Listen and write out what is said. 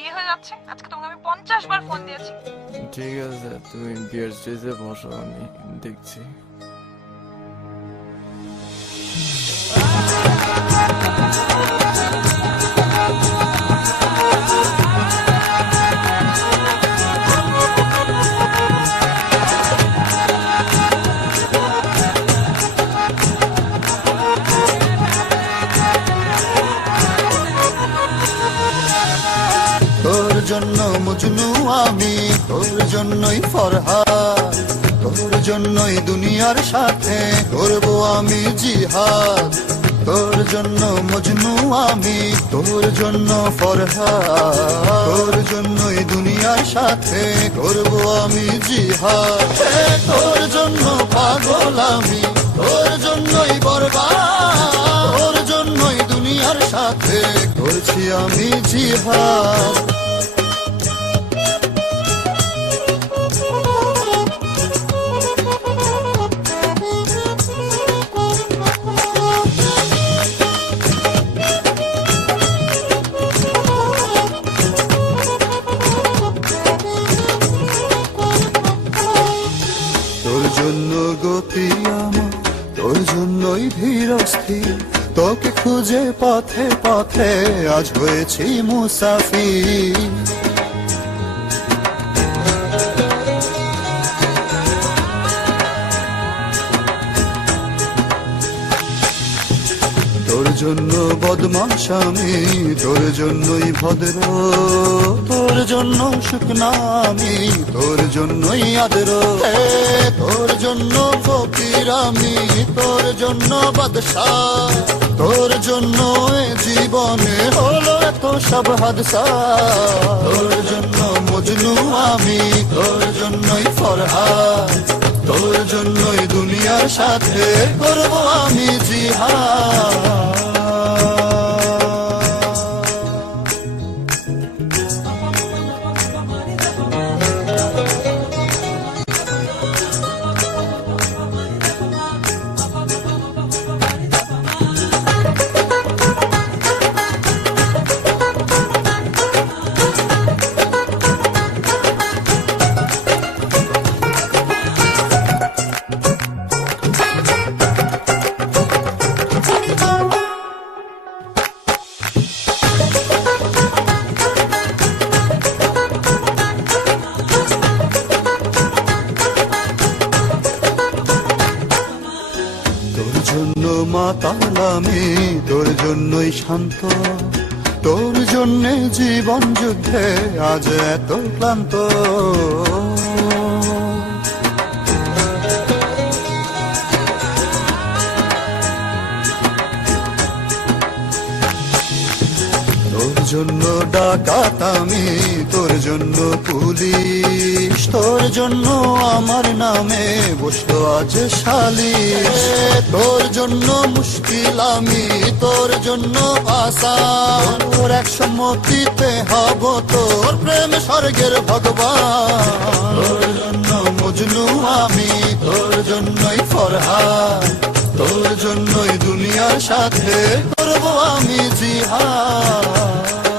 বিয়ে হয়ে যাচ্ছে। আজকে তোমাকে আমি 50 বার ফোন দিয়েছি। ঠিক আছে, তুমি বিয়ের স্টেজে বসো, আমি দেখছি। তোর জন্য মজনু আমি, তোর জন্যই ফরহাদ, তোর জন্যই দুনিয়ার সাথে করব আমি জিহাদ। তোর জন্য মজনু আমি, তোর জন্য ফরহাদ, তোর জন্যই দুনিয়ার সাথে করব আমি জিহাদ। তোর জন্য পাগল আমি, তোর জন্যই বরবাদ, তোর জন্যই দুনিয়ার সাথে করছি আমি জিহাদ। তোর জন্য গতি আমার, তোর জন্যই ধীরস্থির, তোকে খুঁজে পথে পথে আজ হয়েছি মুসাফির। তোর জন্য বদমাশ আমি, তোর জন্যই ভদ্র, তোর জন্য শুকনা আমি, তোর জন্যই আদর। তোর জন্য ফকির আমি, তোর জন্য বাদশাহ, তোর জন্য এ জীবনে হলো এত সব হাদসা। তোর জন্য মজনু আমি, তোর জন্যই ফরহাদ, তোর জন্যই দুনিয়ার সাথে করব আমি জিহাদ। তোর জন্য মাতাল আমি, তোর জন্যই শান্ত, তোর জন্যে জীবন যুদ্ধে আজ এত ক্লান্ত। তোর জন্য ডাকাত আমি, তোর জন্য পুলিশ, তোর জন্য আমার নামে বসলো আজ সালিশ। তোর জন্য মুশকিল আমি, তোর জন্য আসান, তোর এক সম্মতিতে হব তোর প্রেম স্বর্গের ভগবান। তোর জন্য মজনু আমি, তোর জন্যই ফরহাদ, তোর জন্যই দুনিয়ার সাথে করব আমি জিহাদ।